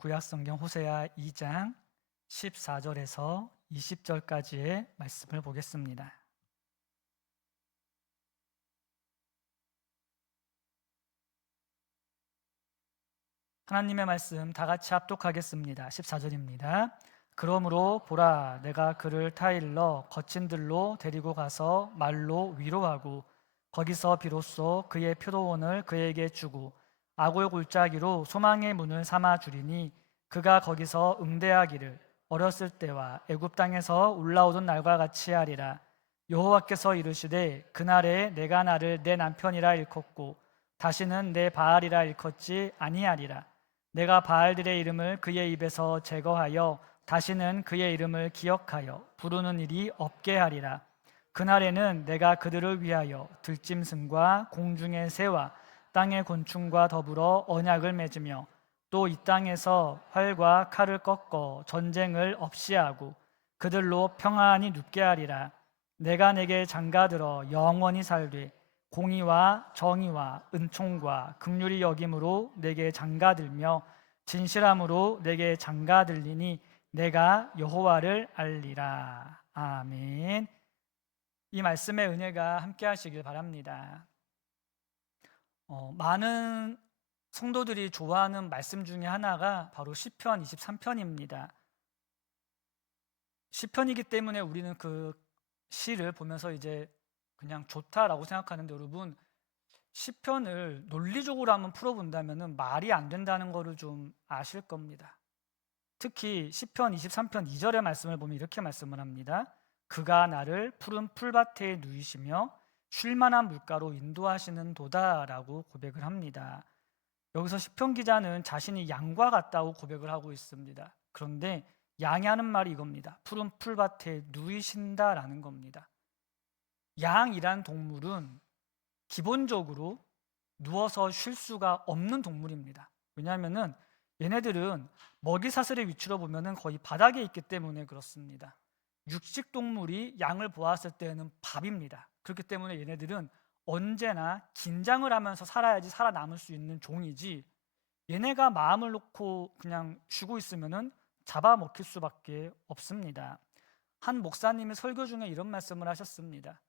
구약성경 호세아 2장 14절에서 20절까지의 말씀을 보겠습니다. 하나님의 말씀 다 같이 합독하겠습니다. 14절입니다. 그러므로 보라, 내가 그를 타일러 거친 들로 데리고 가서 말로 위로하고 거기서 비로소 그의 표도원을 그에게 주고 아골 골짜기로 소망의 문을 삼아 주리니 그가 거기서 응대하기를 어렸을 때와 애굽 땅에서 올라오던 날과 같이 하리라. 여호와께서 이르시되 그날에 내가 나를 내 남편이라 일컫고 다시는 내 바알이라 일컫지 아니하리라. 내가 바알들의 이름을 그의 입에서 제거하여 다시는 그의 이름을 기억하여 부르는 일이 없게 하리라. 그날에는 내가 그들을 위하여 들짐승과 공중의 새와 땅의 곤충과 더불어 언약을 맺으며 또 이 땅에서 활과 칼을 꺾어 전쟁을 없이 하고 그들로 평안히 눕게 하리라. 내가 내게 장가들어 영원히 살되 공의와 정의와 은총과 긍휼히 여김으로 내게 장가들며 진실함으로 내게 장가들리니 내가 여호와를 알리라. 아멘. 이 말씀의 은혜가 함께 하시길 바랍니다. 많은 성도들이 좋아하는 말씀 중에 하나가 바로 시편 23편입니다. 시편이기 때문에 우리는 그 시를 보면서 이제 그냥 좋다라고 생각하는데, 여러분, 시편을 논리적으로 한번 풀어본다면 말이 안 된다는 것을 좀 아실 겁니다. 특히 시편 23편 2절의 말씀을 보면 이렇게 말씀을 합니다. 그가 나를 푸른 풀밭에 누이시며 쉴만한 물가로 인도하시는 도다라고 고백을 합니다. 여기서 시편 기자는 자신이 양과 같다고 고백을 하고 있습니다. 그런데 양이 하는 말이 이겁니다. 푸른 풀밭에 누이신다라는 겁니다. 양이란 동물은 기본적으로 누워서 쉴 수가 없는 동물입니다. 왜냐하면 얘네들은 먹이 사슬의 위치로 보면 거의 바닥에 있기 때문에 그렇습니다. 육식 동물이 양을 보았을 때는 밥입니다. 그렇기 때문에 얘네들은 언제나 긴장을 하면서 살아야지 살아남을 수 있는 종이지, 얘네가 마음을 놓고 그냥 쉬고 있으면 잡아먹힐 수밖에 없습니다. 한 목사님이 설교 중에 이런 말씀을 하셨습니다.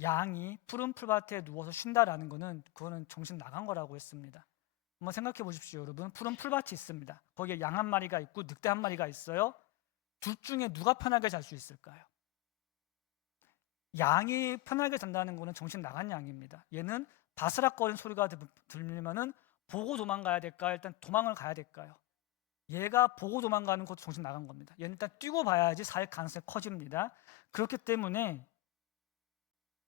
양이 푸른 풀밭에 누워서 쉰다라는 거는 그거는 정신 나간 거라고 했습니다. 한번 생각해 보십시오. 여러분, 푸른 풀밭이 있습니다. 거기에 양 한 마리가 있고 늑대 한 마리가 있어요. 둘 중에 누가 편하게 잘 수 있을까요? 양이 편하게 잔다는 거는 정신 나간 양입니다. 얘는 바스락거리는 소리가 들리면은 보고 도망가야 될까요? 일단 도망을 가야 될까요? 얘가 보고 도망가는 것도 정신 나간 겁니다. 얘는 일단 뛰고 봐야지 살 가능성이 커집니다. 그렇기 때문에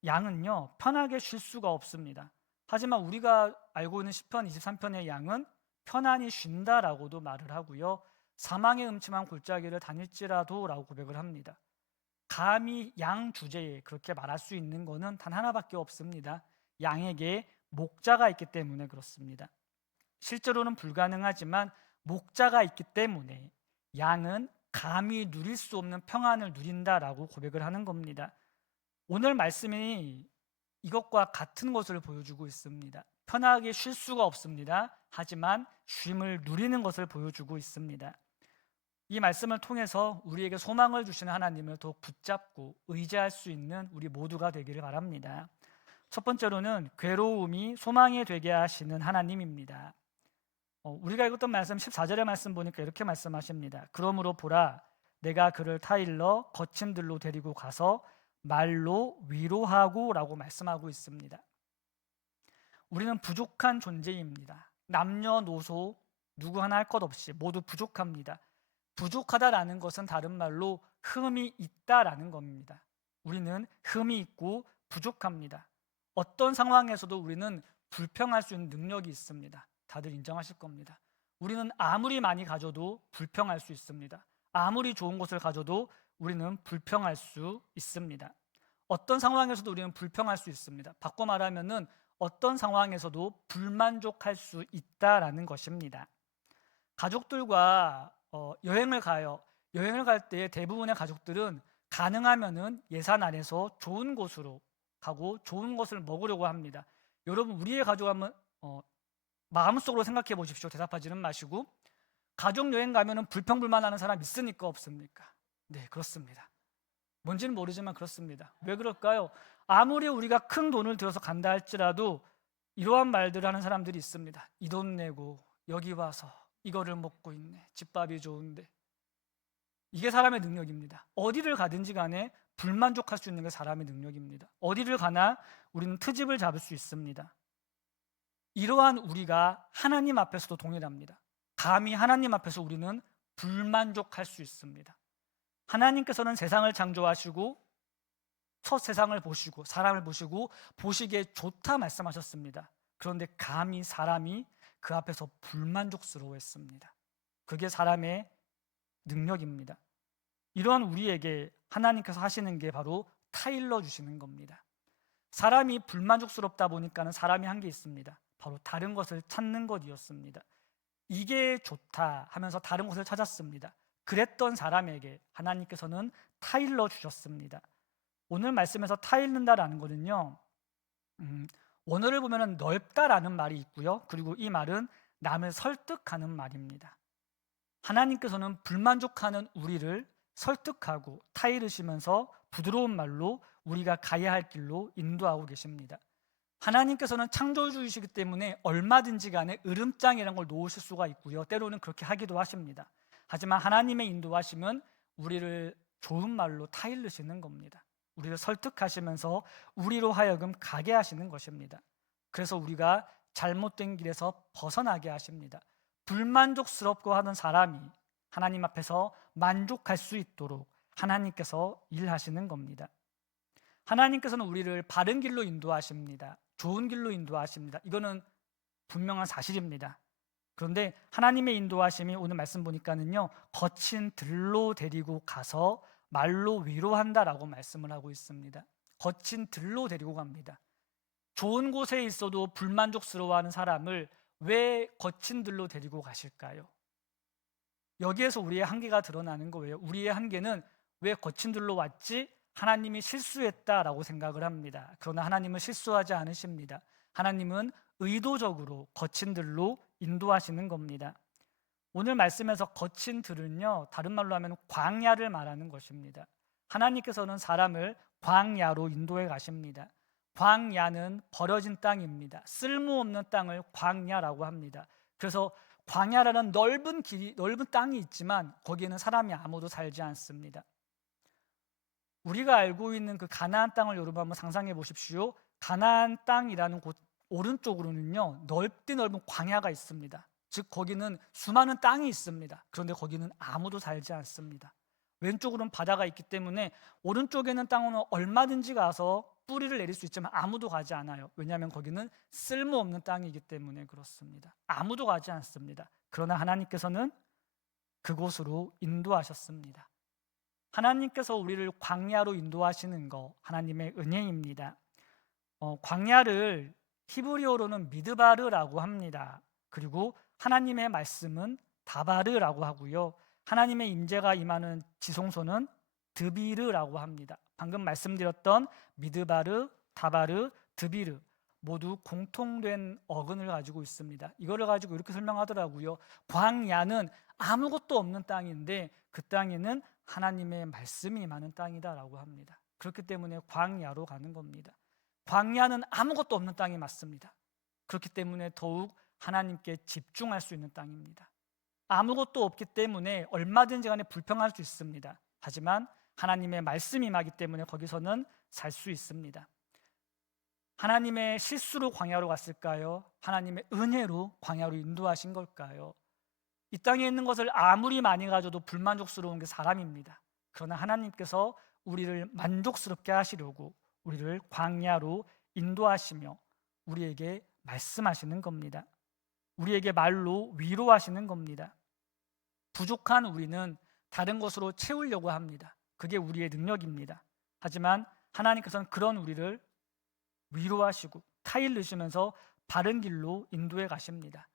양은요, 편하게 쉴 수가 없습니다. 하지만 우리가 알고 있는 시편 23편의 양은 편안히 쉰다라고도 말을 하고요, 사망의 음침한 골짜기를 다닐지라도 라고 고백을 합니다. 감히 양 주제에 그렇게 말할 수 있는 것은 단 하나밖에 없습니다. 양에게 목자가 있기 때문에 그렇습니다. 실제로는 불가능하지만 목자가 있기 때문에 양은 감히 누릴 수 없는 평안을 누린다라고 고백을 하는 겁니다. 오늘 말씀이 이것과 같은 것을 보여주고 있습니다. 편하게 쉴 수가 없습니다. 하지만 쉼을 누리는 것을 보여주고 있습니다. 이 말씀을 통해서 우리에게 소망을 주시는 하나님을 더욱 붙잡고 의지할 수 있는 우리 모두가 되기를 바랍니다. 첫 번째로는 괴로움이 소망이 되게 하시는 하나님입니다. 우리가 읽었던 말씀 14절의 말씀 보니까 이렇게 말씀하십니다. 그러므로 보라, 내가 그를 타일러 거친 들로 데리고 가서 말로 위로하고 라고 말씀하고 있습니다. 우리는 부족한 존재입니다. 남녀노소 누구 하나 할 것 없이 모두 부족합니다. 부족하다라는 것은 다른 말로 흠이 있다라는 겁니다. 우리는 흠이 있고 부족합니다. 어떤 상황에서도 우리는 불평할 수 있는 능력이 있습니다. 다들 인정하실 겁니다. 우리는 아무리 많이 가져도 불평할 수 있습니다. 아무리 좋은 것을 가져도 우리는 불평할 수 있습니다. 어떤 상황에서도 우리는 불평할 수 있습니다. 바꿔 말하면은 어떤 상황에서도 불만족할 수 있다라는 것입니다. 가족들과 여행을 가요. 여행을 갈 때 대부분의 가족들은 가능하면은 예산 안에서 좋은 곳으로 가고 좋은 것을 먹으려고 합니다. 여러분, 우리의 가족 한번 마음속으로 생각해 보십시오. 대답하지는 마시고, 가족여행 가면은 불평불만하는 사람 있습니까 없습니까? 네, 그렇습니다. 뭔지는 모르지만 그렇습니다. 왜 그럴까요? 아무리 우리가 큰 돈을 들여서 간다 할지라도 이러한 말들을 하는 사람들이 있습니다. 이 돈 내고 여기 와서 이거를 먹고 있네. 집밥이 좋은데. 이게 사람의 능력입니다. 어디를 가든지 간에 불만족할 수 있는 게 사람의 능력입니다. 어디를 가나 우리는 트집을 잡을 수 있습니다. 이러한 우리가 하나님 앞에서도 동일합니다. 감히 하나님 앞에서 우리는 불만족할 수 있습니다. 하나님께서는 세상을 창조하시고 첫 세상을 보시고 사람을 보시고 보시기에 좋다 말씀하셨습니다. 그런데 감히 사람이 그 앞에서 불만족스러워했습니다. 그게 사람의 능력입니다. 이런 우리에게 하나님께서 하시는 게 바로 타일러 주시는 겁니다. 사람이 불만족스럽다 보니까는 사람이 한 게 있습니다. 바로 다른 것을 찾는 것이었습니다. 이게 좋다 하면서 다른 것을 찾았습니다. 그랬던 사람에게 하나님께서는 타일러 주셨습니다. 오늘 말씀에서 타일른다라는 거는요, 원어를 보면 넓다라는 말이 있고요. 그리고 이 말은 남을 설득하는 말입니다. 하나님께서는 불만족하는 우리를 설득하고 타이르시면서 부드러운 말로 우리가 가야 할 길로 인도하고 계십니다. 하나님께서는 창조주이시기 때문에 얼마든지 간에 으름장이라는 걸 놓으실 수가 있고요. 때로는 그렇게 하기도 하십니다. 하지만 하나님의 인도하심은 우리를 좋은 말로 타이르시는 겁니다. 우리를 설득하시면서 우리로 하여금 가게 하시는 것입니다. 그래서 우리가 잘못된 길에서 벗어나게 하십니다. 불만족스럽고 하는 사람이 하나님 앞에서 만족할 수 있도록 하나님께서 일하시는 겁니다. 하나님께서는 우리를 바른 길로 인도하십니다. 좋은 길로 인도하십니다. 이거는 분명한 사실입니다. 그런데 하나님의 인도하심이 오늘 말씀 보니까는요, 거친 들로 데리고 가서 말로 위로한다라고 말씀을 하고 있습니다. 거친 들로 데리고 갑니다. 좋은 곳에 있어도 불만족스러워하는 사람을 왜 거친 들로 데리고 가실까요? 여기에서 우리의 한계가 드러나는 거예요. 우리의 한계는 왜 거친 들로 왔지? 하나님이 실수했다라고 생각을 합니다. 그러나 하나님은 실수하지 않으십니다. 하나님은 의도적으로 거친 들로 인도하시는 겁니다. 오늘 말씀에서 거친 들은요, 다른 말로 하면 광야를 말하는 것입니다. 하나님께서는 사람을 광야로 인도해 가십니다. 광야는 버려진 땅입니다. 쓸모없는 땅을 광야라고 합니다. 그래서 광야라는 넓은 땅이 있지만 거기에는 사람이 아무도 살지 않습니다. 우리가 알고 있는 그 가나안 땅을 여러분 한번 상상해 보십시오. 가나안 땅이라는 곳 오른쪽으로는요, 넓디 넓은 광야가 있습니다. 즉 거기는 수많은 땅이 있습니다. 그런데 거기는 아무도 살지 않습니다. 왼쪽으로는 바다가 있기 때문에 오른쪽에는 땅은 얼마든지 가서 뿌리를 내릴 수 있지만 아무도 가지 않아요. 왜냐하면 거기는 쓸모없는 땅이기 때문에 그렇습니다. 아무도 가지 않습니다. 그러나 하나님께서는 그곳으로 인도하셨습니다. 하나님께서 우리를 광야로 인도하시는 거 하나님의 은혜입니다. 광야를 히브리어로는 미드바르라고 합니다. 그리고 하나님의 말씀은 다바르라고 하고요. 하나님의 임재가 임하는 지성소는 드비르라고 합니다. 방금 말씀드렸던 미드바르, 다바르, 드비르 모두 공통된 어근을 가지고 있습니다. 이거를 가지고 이렇게 설명하더라고요. 광야는 아무것도 없는 땅인데 그 땅에는 하나님의 말씀이 임하는 땅이다라고 합니다. 그렇기 때문에 광야로 가는 겁니다. 광야는 아무것도 없는 땅이 맞습니다. 그렇기 때문에 더욱 하나님께 집중할 수 있는 땅입니다. 아무것도 없기 때문에 얼마든지 간에 불평할 수 있습니다. 하지만 하나님의 말씀이 임하기 때문에 거기서는 살 수 있습니다. 하나님의 실수로 광야로 갔을까요? 하나님의 은혜로 광야로 인도하신 걸까요? 이 땅에 있는 것을 아무리 많이 가져도 불만족스러운 게 사람입니다. 그러나 하나님께서 우리를 만족스럽게 하시려고 우리를 광야로 인도하시며 우리에게 말씀하시는 겁니다. 우리에게 말로 위로하시는 겁니다. 부족한 우리는 다른 것으로 채우려고 합니다. 그게 우리의 능력입니다. 하지만 하나님께서는 그런 우리를 위로하시고 타일르시면서 바른 길로 인도해 가십니다.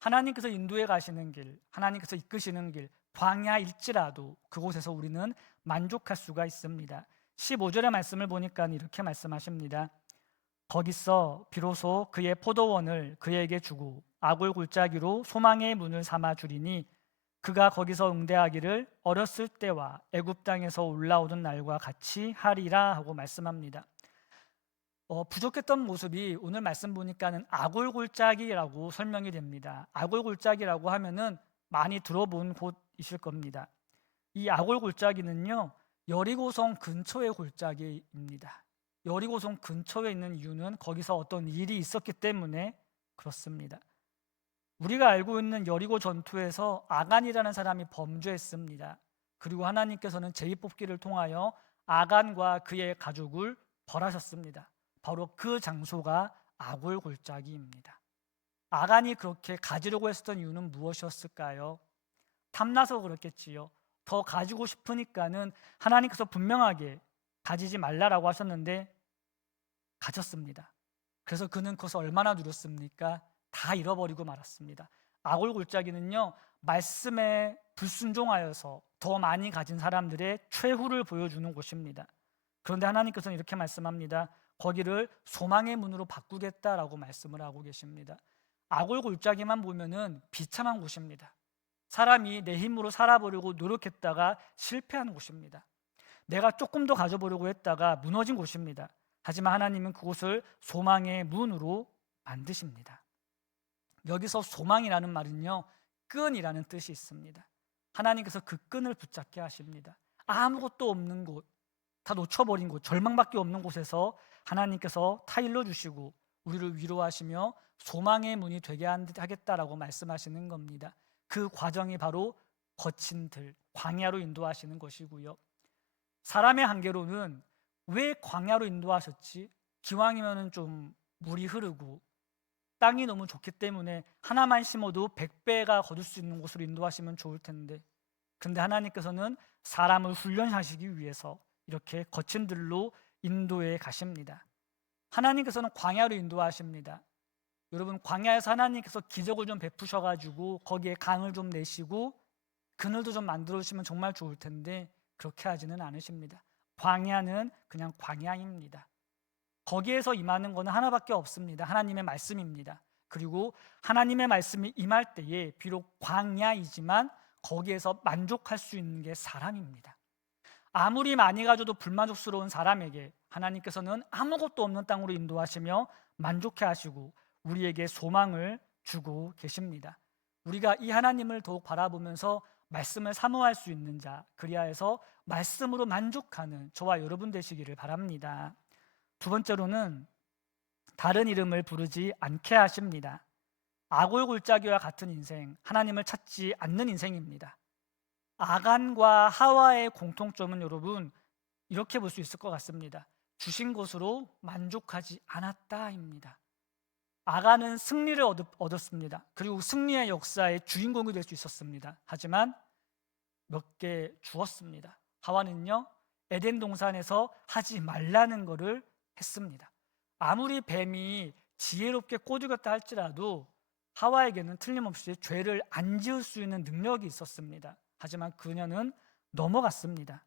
하나님께서 인도해 가시는 길, 하나님께서 이끄시는 길, 광야일지라도 그곳에서 우리는 만족할 수가 있습니다. 15절의 말씀을 보니까 이렇게 말씀하십니다. 거기서 비로소 그의 포도원을 그에게 주고 아굴 골짜기로 소망의 문을 삼아 주리니 그가 거기서 응대하기를 어렸을 때와 애굽 땅에서 올라오던 날과 같이 하리라 하고 말씀합니다. 부족했던 모습이 오늘 말씀 보니까는 아골골짜기라고 설명이 됩니다. 아골골짜기라고 하면은 많이 들어본 곳이실 겁니다. 이 아골골짜기는요, 여리고성 근처의 골짜기입니다. 여리고성 근처에 있는 이유는 거기서 어떤 일이 있었기 때문에 그렇습니다. 우리가 알고 있는 여리고 전투에서 아간이라는 사람이 범죄했습니다. 그리고 하나님께서는 제비뽑기를 통하여 아간과 그의 가족을 벌하셨습니다. 바로 그 장소가 아골골짜기입니다. 아간이 그렇게 가지려고 했었던 이유는 무엇이었을까요? 탐나서 그렇겠지요. 더 가지고 싶으니까는 하나님께서 분명하게 가지지 말라라고 하셨는데 가졌습니다. 그래서 그는 그것을 얼마나 누렸습니까? 다 잃어버리고 말았습니다. 아골골짜기는요, 말씀에 불순종하여서 더 많이 가진 사람들의 최후를 보여주는 곳입니다. 그런데 하나님께서는 이렇게 말씀합니다. 거기를 소망의 문으로 바꾸겠다라고 말씀을 하고 계십니다. 아골골짜기만 보면은 비참한 곳입니다. 사람이 내 힘으로 살아보려고 노력했다가 실패하는 곳입니다. 내가 조금 더 가져보려고 했다가 무너진 곳입니다. 하지만 하나님은 그곳을 소망의 문으로 만드십니다. 여기서 소망이라는 말은요, 끈이라는 뜻이 있습니다. 하나님께서 그 끈을 붙잡게 하십니다. 아무것도 없는 곳, 다 놓쳐버린 곳, 절망밖에 없는 곳에서 하나님께서 타일러 주시고 우리를 위로하시며 소망의 문이 되게 하겠다라고 말씀하시는 겁니다. 그 과정이 바로 거친 들, 광야로 인도하시는 것이고요. 사람의 한계로는 왜 광야로 인도하셨지? 기왕이면 좀 물이 흐르고 땅이 너무 좋기 때문에 하나만 심어도 100배가 거둘 수 있는 곳으로 인도하시면 좋을 텐데, 그런데 하나님께서는 사람을 훈련하시기 위해서 이렇게 거친 들로 인도해 가십니다. 하나님께서는 광야로 인도하십니다. 여러분, 광야에서 하나님께서 기적을 좀 베푸셔가지고 거기에 강을 좀 내시고 그늘도 좀 만들어주시면 정말 좋을 텐데 그렇게 하지는 않으십니다. 광야는 그냥 광야입니다. 거기에서 임하는 것은 하나밖에 없습니다. 하나님의 말씀입니다. 그리고 하나님의 말씀이 임할 때에 비록 광야이지만 거기에서 만족할 수 있는 게 사람입니다. 아무리 많이 가져도 불만족스러운 사람에게 하나님께서는 아무것도 없는 땅으로 인도하시며 만족해 하시고 우리에게 소망을 주고 계십니다. 우리가 이 하나님을 더욱 바라보면서 말씀을 사모할 수 있는 자, 그리하여서 말씀으로 만족하는 저와 여러분 되시기를 바랍니다. 두 번째로는 다른 이름을 부르지 않게 하십니다. 아골골짜기와 같은 인생, 하나님을 찾지 않는 인생입니다. 아간과 하와의 공통점은 여러분 이렇게 볼 수 있을 것 같습니다. 주신 것으로 만족하지 않았다입니다. 아간은 승리를 얻었습니다. 그리고 승리의 역사의 주인공이 될 수 있었습니다. 하지만 몇 개 주었습니다. 하와는요, 에덴 동산에서 하지 말라는 것을 했습니다. 아무리 뱀이 지혜롭게 꼬드겼다 할지라도 하와에게는 틀림없이 죄를 안 지을 수 있는 능력이 있었습니다. 하지만 그녀는 넘어갔습니다.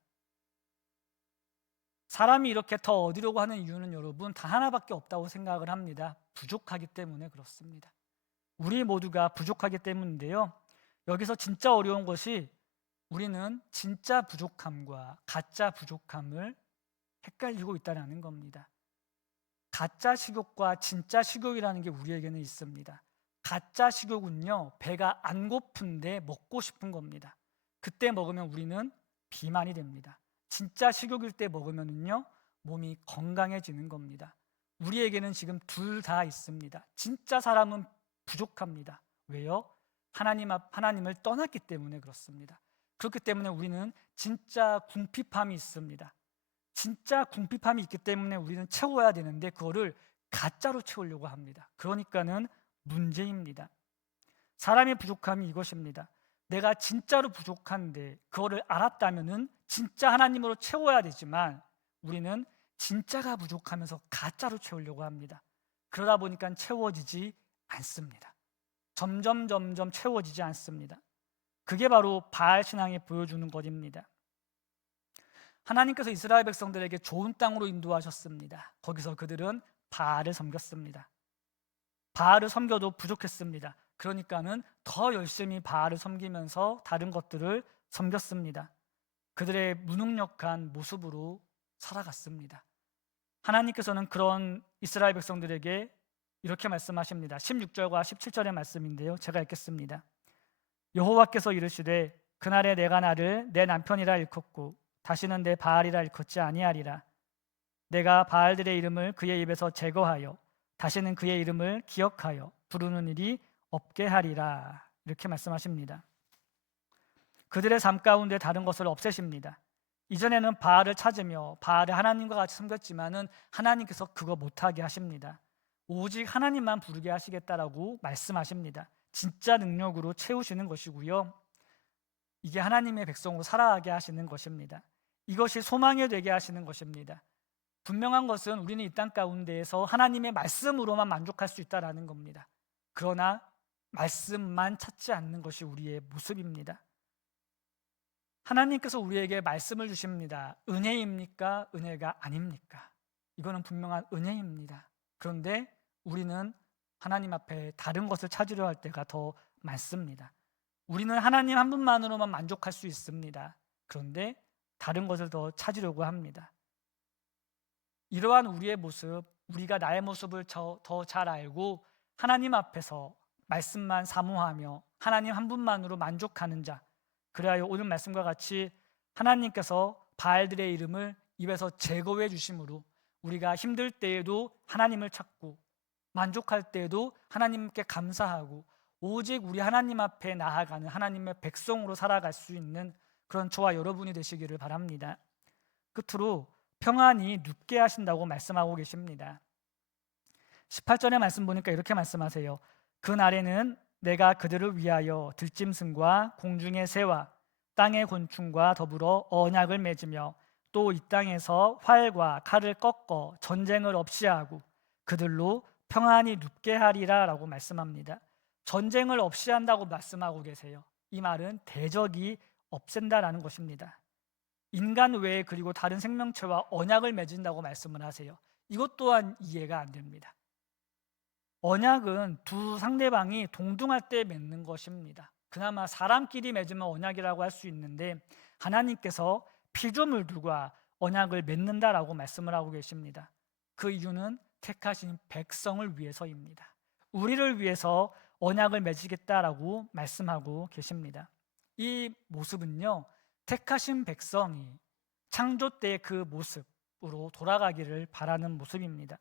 사람이 이렇게 더 얻으려고 하는 이유는 여러분 단 하나밖에 없다고 생각을 합니다. 부족하기 때문에 그렇습니다. 우리 모두가 부족하기 때문인데요, 여기서 진짜 어려운 것이 우리는 진짜 부족함과 가짜 부족함을 헷갈리고 있다는 겁니다. 가짜 식욕과 진짜 식욕이라는 게 우리에게는 있습니다. 가짜 식욕은요, 배가 안 고픈데 먹고 싶은 겁니다. 그때 먹으면 우리는 비만이 됩니다. 진짜 식욕일 때 먹으면요, 몸이 건강해지는 겁니다. 우리에게는 지금 둘 다 있습니다. 진짜 사람은 부족합니다. 왜요? 하나님을 떠났기 때문에 그렇습니다. 그렇기 때문에 우리는 진짜 궁핍함이 있습니다. 진짜 궁핍함이 있기 때문에 우리는 채워야 되는데 그거를 가짜로 채우려고 합니다. 그러니까는 문제입니다. 사람의 부족함이 이것입니다. 내가 진짜로 부족한데 그거를 알았다면은 진짜 하나님으로 채워야 되지만 우리는 진짜가 부족하면서 가짜로 채우려고 합니다. 그러다 보니까 채워지지 않습니다. 점점 채워지지 않습니다. 그게 바로 바알 신앙이 보여주는 것입니다. 하나님께서 이스라엘 백성들에게 좋은 땅으로 인도하셨습니다. 거기서 그들은 바알을 섬겼습니다. 바알을 섬겨도 부족했습니다. 그러니까는 더 열심히 바알을 섬기면서 다른 것들을 섬겼습니다. 그들의 무능력한 모습으로 살아갔습니다. 하나님께서는 그런 이스라엘 백성들에게 이렇게 말씀하십니다. 16절과 17절의 말씀인데요, 제가 읽겠습니다. 여호와께서 이르시되 그날에 내가 나를 내 남편이라 일컫고 다시는 내 바알이라 일컫지 아니하리라. 내가 바알들의 이름을 그의 입에서 제거하여 다시는 그의 이름을 기억하여 부르는 일이 없게 하리라. 이렇게 말씀하십니다. 그들의 삶 가운데 다른 것을 없애십니다. 이전에는 바알을 찾으며 바알을 하나님과 같이 섬겼지만은 하나님께서 그거 못하게 하십니다. 오직 하나님만 부르게 하시겠다라고 말씀하십니다. 진짜 능력으로 채우시는 것이고요, 이게 하나님의 백성으로 살아가게 하시는 것입니다. 이것이 소망이 되게 하시는 것입니다. 분명한 것은 우리는 이 땅 가운데에서 하나님의 말씀으로만 만족할 수 있다는 겁니다. 그러나 말씀만 찾지 않는 것이 우리의 모습입니다. 하나님께서 우리에게 말씀을 주십니다. 은혜입니까? 은혜가 아닙니까? 이거는 분명한 은혜입니다. 그런데 우리는 하나님 앞에 다른 것을 찾으려 할 때가 더 많습니다. 우리는 하나님 한 분만으로만 만족할 수 있습니다. 그런데 다른 것을 더 찾으려고 합니다. 이러한 우리의 모습, 우리가 나의 모습을 더 잘 알고 하나님 앞에서 말씀만 사모하며 하나님 한 분만으로 만족하는 자, 그래야 오늘 말씀과 같이 하나님께서 바알들의 이름을 입에서 제거해 주심으로 우리가 힘들 때에도 하나님을 찾고 만족할 때에도 하나님께 감사하고 오직 우리 하나님 앞에 나아가는 하나님의 백성으로 살아갈 수 있는 그런 저와 여러분이 되시기를 바랍니다. 끝으로 평안히 눕게 하신다고 말씀하고 계십니다. 18절의 말씀 보니까 이렇게 말씀하세요. 그날에는 내가 그들을 위하여 들짐승과 공중의 새와 땅의 곤충과 더불어 언약을 맺으며 또 이 땅에서 활과 칼을 꺾어 전쟁을 없이 하고 그들로 평안히 눕게 하리라 라고 말씀합니다. 전쟁을 없이 한다고 말씀하고 계세요. 이 말은 대적이 없앤다라는 것입니다. 인간 외에 그리고 다른 생명체와 언약을 맺은다고 말씀을 하세요. 이것 또한 이해가 안 됩니다. 언약은 두 상대방이 동등할 때 맺는 것입니다. 그나마 사람끼리 맺으면 언약이라고 할 수 있는데 하나님께서 피조물들과 언약을 맺는다라고 말씀을 하고 계십니다. 그 이유는 택하신 백성을 위해서입니다. 우리를 위해서 언약을 맺으겠다라고 말씀하고 계십니다. 이 모습은요, 택하신 백성이 창조 때의 그 모습으로 돌아가기를 바라는 모습입니다.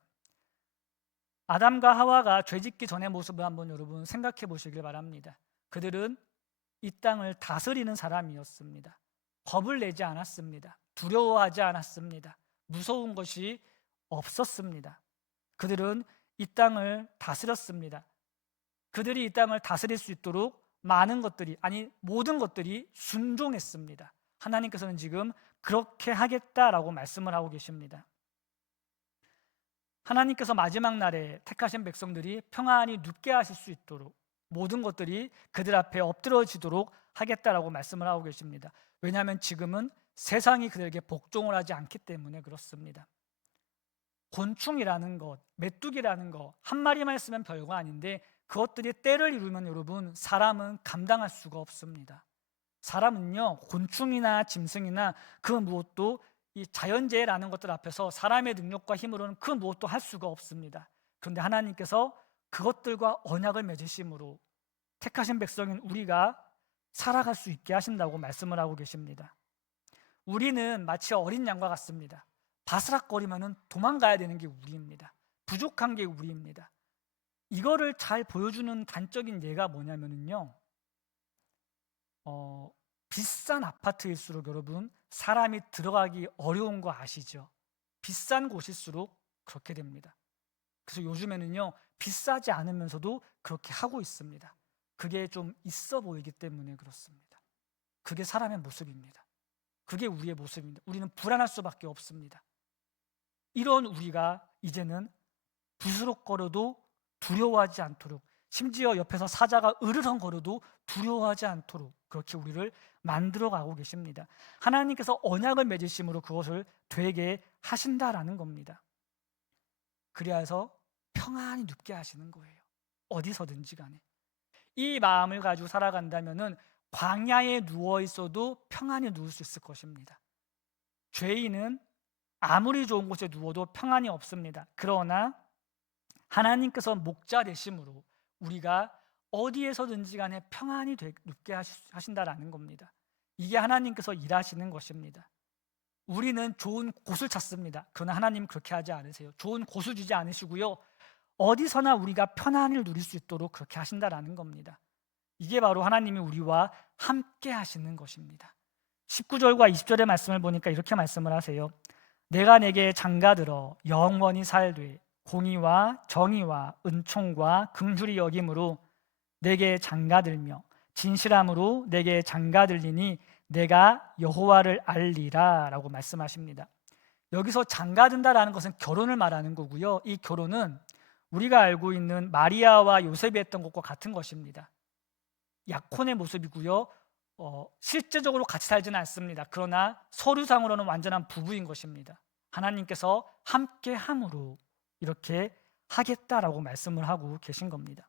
아담과 하와가 죄짓기 전의 모습을 한번 여러분 생각해 보시길 바랍니다. 그들은 이 땅을 다스리는 사람이었습니다. 겁을 내지 않았습니다. 두려워하지 않았습니다. 무서운 것이 없었습니다. 그들은 이 땅을 다스렸습니다. 그들이 이 땅을 다스릴 수 있도록 많은 것들이, 아니 모든 것들이 순종했습니다. 하나님께서는 지금 그렇게 하겠다라고 말씀을 하고 계십니다. 하나님께서 마지막 날에 택하신 백성들이 평안히 눕게 하실 수 있도록 모든 것들이 그들 앞에 엎드러지도록 하겠다라고 말씀을 하고 계십니다. 왜냐하면 지금은 세상이 그들에게 복종을 하지 않기 때문에 그렇습니다. 곤충이라는 것, 메뚜기라는 것 한 마리만 있으면 별거 아닌데 그것들이 때를 이루면 여러분 사람은 감당할 수가 없습니다. 사람은요, 곤충이나 짐승이나 그 무엇도 이 자연재해라는 것들 앞에서 사람의 능력과 힘으로는 그 무엇도 할 수가 없습니다. 그런데 하나님께서 그것들과 언약을 맺으심으로 택하신 백성인 우리가 살아갈 수 있게 하신다고 말씀을 하고 계십니다. 우리는 마치 어린 양과 같습니다. 바스락거리면 도망가야 되는 게 우리입니다. 부족한 게 우리입니다. 이거를 잘 보여주는 단적인 예가 뭐냐면요, 비싼 아파트일수록 여러분 사람이 들어가기 어려운 거 아시죠? 비싼 곳일수록 그렇게 됩니다. 그래서 요즘에는요, 비싸지 않으면서도 그렇게 하고 있습니다. 그게 좀 있어 보이기 때문에 그렇습니다. 그게 사람의 모습입니다. 그게 우리의 모습입니다. 우리는 불안할 수밖에 없습니다. 이런 우리가 이제는 부스럭거려도 두려워하지 않도록, 심지어 옆에서 사자가 으르렁거려도 두려워하지 않도록 그렇게 우리를 만들어가고 계십니다. 하나님께서 언약을 맺으심으로 그것을 되게 하신다라는 겁니다. 그래서 평안히 눕게 하시는 거예요. 어디서든지 간에. 이 마음을 가지고 살아간다면은 광야에 누워 있어도 평안히 누울 수 있을 것입니다. 죄인은 아무리 좋은 곳에 누워도 평안이 없습니다. 그러나 하나님께서 목자 되심으로 우리가 어디에서든지 간에 평안히 눕게 하신다라는 겁니다. 이게 하나님께서 일하시는 것입니다. 우리는 좋은 곳을 찾습니다. 그러나 하나님 그렇게 하지 않으세요. 좋은 곳을 주지 않으시고요, 어디서나 우리가 편안을 누릴 수 있도록 그렇게 하신다라는 겁니다. 이게 바로 하나님이 우리와 함께 하시는 것입니다. 19절과 20절의 말씀을 보니까 이렇게 말씀을 하세요. 내가 내게 장가들어 영원히 살되 공의와 정의와 은총과 긍휼이 여김으로 내게 장가들며 진실함으로 내게 장가들리니 내가 여호와를 알리라 라고 말씀하십니다. 여기서 장가든다라는 것은 결혼을 말하는 거고요, 이 결혼은 우리가 알고 있는 마리아와 요셉이 했던 것과 같은 것입니다. 약혼의 모습이고요, 실제적으로 같이 살지는 않습니다. 그러나 서류상으로는 완전한 부부인 것입니다. 하나님께서 함께 함으로 이렇게 하겠다라고 말씀을 하고 계신 겁니다.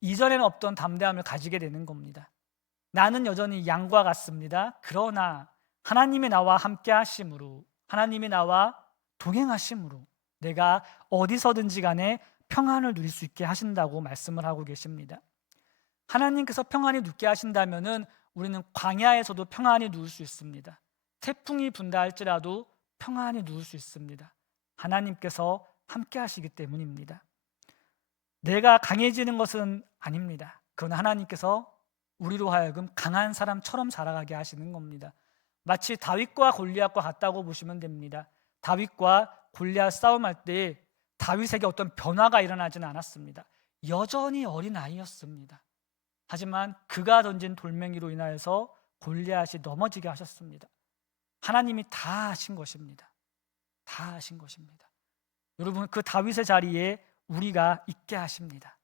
이전에는 없던 담대함을 가지게 되는 겁니다. 나는 여전히 양과 같습니다. 그러나 하나님이 나와 함께 하심으로, 하나님이 나와 동행하심으로 내가 어디서든지 간에 평안을 누릴 수 있게 하신다고 말씀을 하고 계십니다. 하나님께서 평안히 눕게 하신다면은 우리는 광야에서도 평안히 누울 수 있습니다. 태풍이 분다 할지라도 평안히 누울 수 있습니다. 하나님께서 함께 하시기 때문입니다. 내가 강해지는 것은 아닙니다. 그러나 하나님께서 우리로 하여금 강한 사람처럼 살아가게 하시는 겁니다. 마치 다윗과 골리앗과 같다고 보시면 됩니다. 다윗과 골리앗 싸움할 때 다윗에게 어떤 변화가 일어나지는 않았습니다. 여전히 어린아이였습니다. 하지만 그가 던진 돌멩이로 인하여서 골리앗이 넘어지게 하셨습니다. 하나님이 다 하신 것입니다. 다 하신 것입니다. 여러분, 그 다윗의 자리에 우리가 있게 하십니다.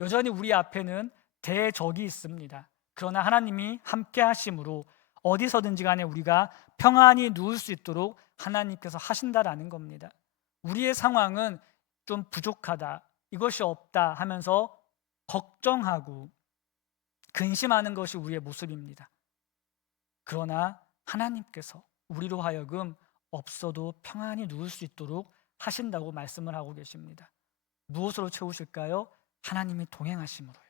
여전히 우리 앞에는 대적이 있습니다. 그러나 하나님이 함께 하심으로 어디서든지 간에 우리가 평안히 누울 수 있도록 하나님께서 하신다라는 겁니다. 우리의 상황은 좀 부족하다, 이것이 없다 하면서 걱정하고 근심하는 것이 우리의 모습입니다. 그러나 하나님께서 우리로 하여금 없어도 평안히 누울 수 있도록 하신다고 말씀을 하고 계십니다. 무엇으로 채우실까요? 하나님이 동행하심으로요.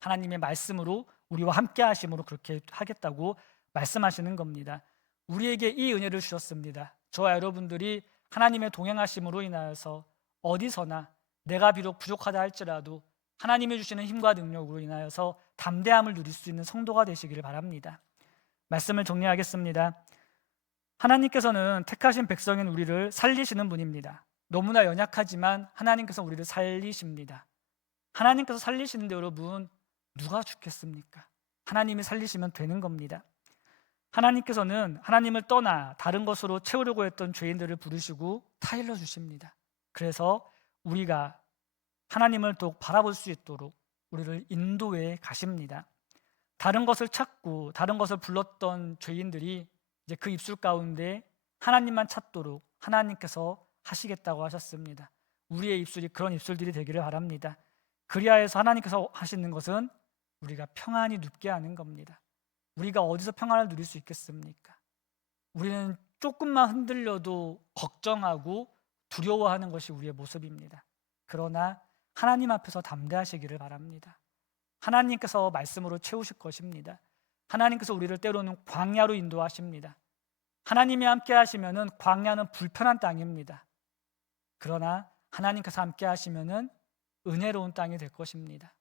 하나님의 말씀으로 우리와 함께 하심으로 그렇게 하겠다고 말씀하시는 겁니다. 우리에게 이 은혜를 주셨습니다. 저와 여러분들이 하나님의 동행하심으로 인하여서 어디서나 내가 비록 부족하다 할지라도 하나님이 주시는 힘과 능력으로 인하여서 담대함을 누릴 수 있는 성도가 되시기를 바랍니다. 말씀을 정리하겠습니다. 하나님께서는 택하신 백성인 우리를 살리시는 분입니다. 너무나 연약하지만 하나님께서 우리를 살리십니다. 하나님께서 살리시는데 여러분, 누가 죽겠습니까? 하나님이 살리시면 되는 겁니다. 하나님께서는 하나님을 떠나 다른 것으로 채우려고 했던 죄인들을 부르시고 타일러 주십니다. 그래서 우리가 하나님을 더욱 바라볼 수 있도록 우리를 인도해 가십니다. 다른 것을 찾고 다른 것을 불렀던 죄인들이 이제 그 입술 가운데 하나님만 찾도록 하나님께서 하시겠다고 하셨습니다. 우리의 입술이 그런 입술들이 되기를 바랍니다. 그리하여서 하나님께서 하시는 것은 우리가 평안히 눕게 하는 겁니다. 우리가 어디서 평안을 누릴 수 있겠습니까? 우리는 조금만 흔들려도 걱정하고 두려워하는 것이 우리의 모습입니다. 그러나 하나님 앞에서 담대하시기를 바랍니다. 하나님께서 말씀으로 채우실 것입니다. 하나님께서 우리를 때로는 광야로 인도하십니다. 하나님이 함께 하시면은 광야는 불편한 땅입니다. 그러나 하나님께서 함께 하시면은 은혜로운 땅이 될 것입니다.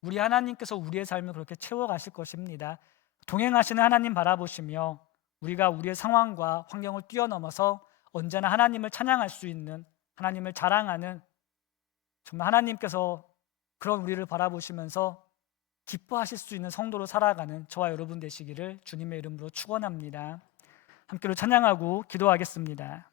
우리 하나님께서 우리의 삶을 그렇게 채워가실 것입니다. 동행하시는 하나님 바라보시며 우리가 우리의 상황과 환경을 뛰어넘어서 언제나 하나님을 찬양할 수 있는, 하나님을 자랑하는, 정말 하나님께서 그런 우리를 바라보시면서 기뻐하실 수 있는 성도로 살아가는 저와 여러분 되시기를 주님의 이름으로 축원합니다. 함께로 찬양하고 기도하겠습니다.